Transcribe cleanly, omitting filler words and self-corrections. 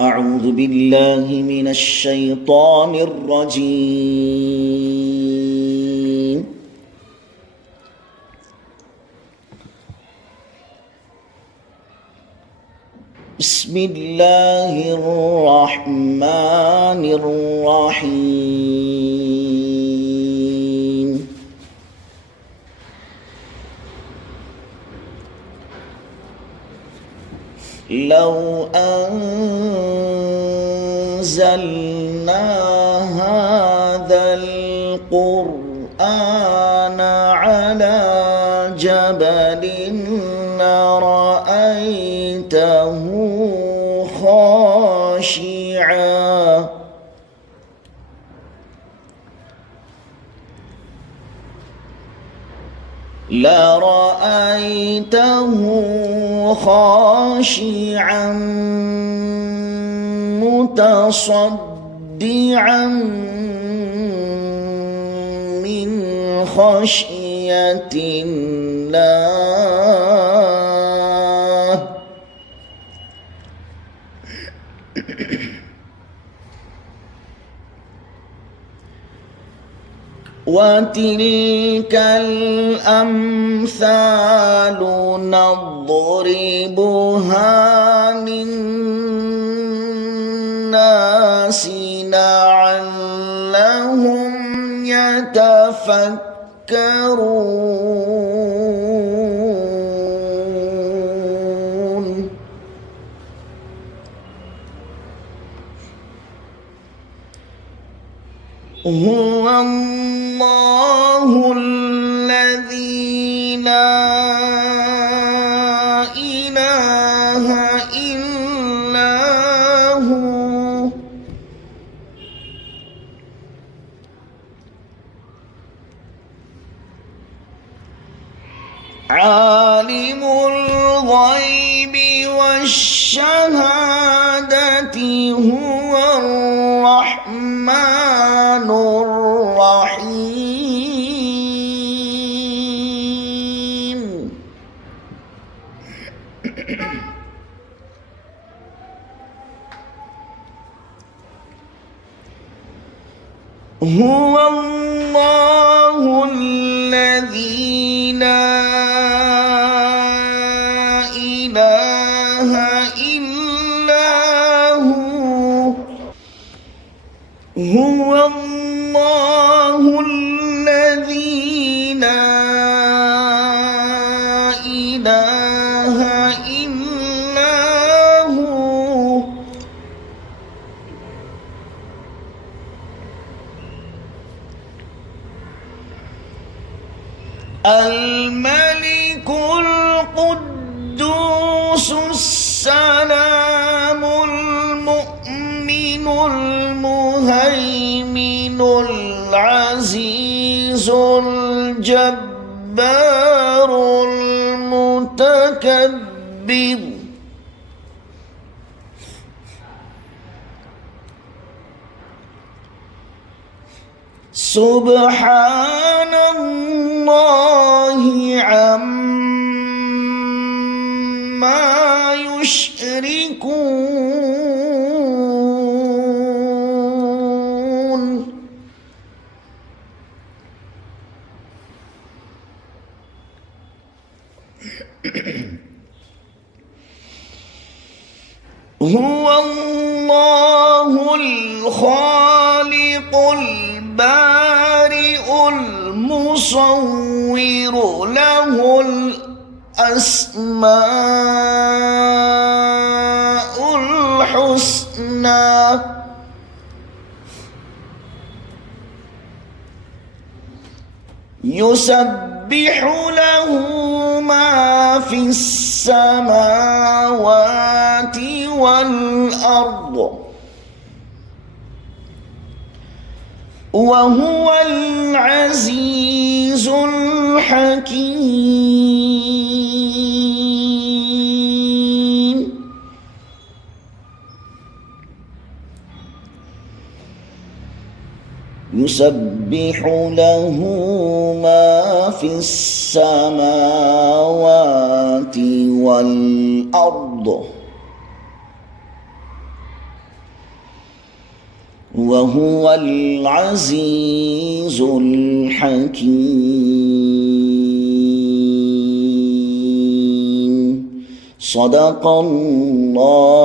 أعوذ بالله من الشيطان الرجيم. بسم الله الرحمن الرحيم. لو أنزلنا هذا القرآن على جبل لرأيته خاشعا متصدعا من خشية الله. وتلك الأمثال نضربها للناس لعلهم يتفكرون. هو الله الذي لا إله إلا هو عالم الغيب والشهادة هو الرحمن الرحيم. هو الله الذي لا إله إلا هو. هو الله الذي لا إله إلا هو الملك القدوس السلام المؤمن المهيمن العزيز الجبار المتكبر. سبحان الله عما يشركون. هو الله الخالق البارئ المصور له الأسماء الحسنى يسبح له ما في السماوات والأرض وهو العزيز الحكيم. يسبح له ما في السماوات والأرض وهو العزيز الحكيم. صدق الله